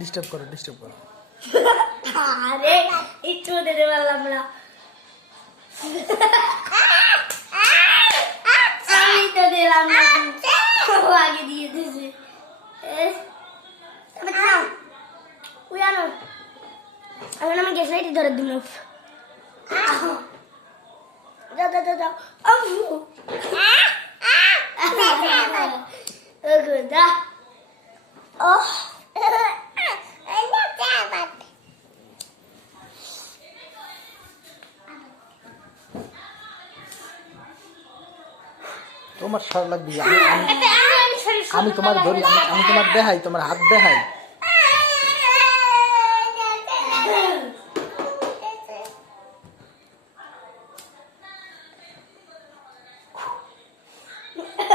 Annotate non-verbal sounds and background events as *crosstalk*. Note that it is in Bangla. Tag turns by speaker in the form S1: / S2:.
S1: ডিস্টার্ব করো ডিস্টার্ব করো
S2: আরে একটু দিতে পারলাম না আমি তো না যাও ও
S1: তোমার সার লাগবে আমি তোমার ধরি আমি তোমার দেখাই তোমার হাত দেখাই। *laughs*